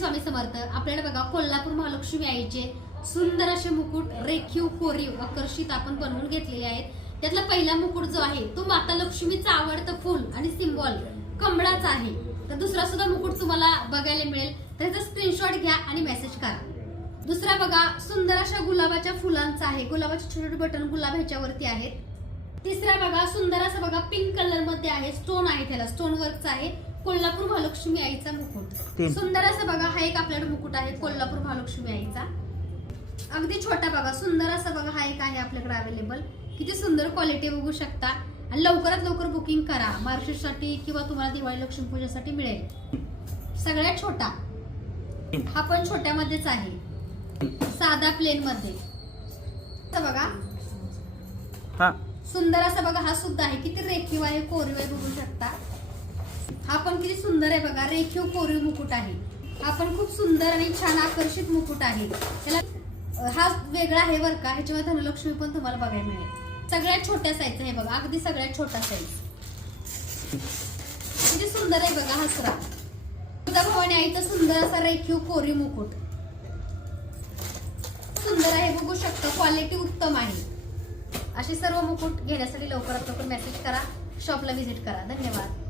स्वामी समर्थ. आपल्याला बघा कोल्हापूर महालक्ष्मी आईचे सुंदर असे मुकुट रेखीव कोरीव आकर्षित आपण बनवून घेतलेले आहेत. त्यातला पहिला मुकुट जो आहे तो माता लक्ष्मीचा आवडतं फूल आणि सिम्बॉल कमळाचा आहे. तर दुसरा सुद्धा मुकुट तुम्हाला बघायला मिळेल. तर याचा स्क्रीनशॉट घ्या आणि मेसेज करा. दुसरा बघा सुंदर अशा गुलाबाच्या फुलांचा आहे. गुलाबाचे छोटे छोटे बटन गुलाब ह्याच्यावरती आहेत. तिसरा बघा सुंदर असं बघा पिंक कलर मध्ये आहे. स्टोन आहे, त्याला स्टोन वर्कचा आहे. कोल्हापूर महालक्ष्मी आईचा मुकुट सुंदर असं बघा. हा एक आपल्याकडे मुकुट आहे कोल्हापूर महालक्ष्मी आईचा. अगदी छोटा बघा सुंदर असं बघा. हा एक आहे आपल्याकडे अवेलेबल. किती सुंदर क्वालिटी बघू शकता. आणि लवकरात लवकर बुकिंग करा. मार्गशीर्षसाठी किंवा तुम्हाला दिवाळी लक्ष्मी पूजेसाठी मिळेल. सगळ्यात छोटा हा पण छोट्यामध्येच आहे. साधा प्लेन मध्ये बघा. सुंदर असं बघा. हा सुद्धा आहे. किती रेखीव आहे, कोरीव आहे बघू शकता. हा पण किती सुंदर आहे बघा. रेखीव कोरीव मुकुट आहे. हा पण खूप सुंदर आणि छान आकर्षित मुकुट आहे. त्याला हा वेगळा आहे बरं का. ह्याच्यामध्ये धनलक्ष्मी पण तुम्हाला बघायला मिळेल. सगळ्यात छोट्या साईजचा आहे बघा. अगदी सगळ्यात छोटा साईज. किती सुंदर आहे बघा. हसरा तुळजाभवानी आईचा सुंदर असा रेखीव कोरीव मुकुट सुंदर आहे बघू शकता. क्वालिटी उत्तम आहे. असे सर्व मुकुट घेण्यासाठी लवकरात लवकर मेसेज करा. शॉपला व्हिजिट करा. धन्यवाद.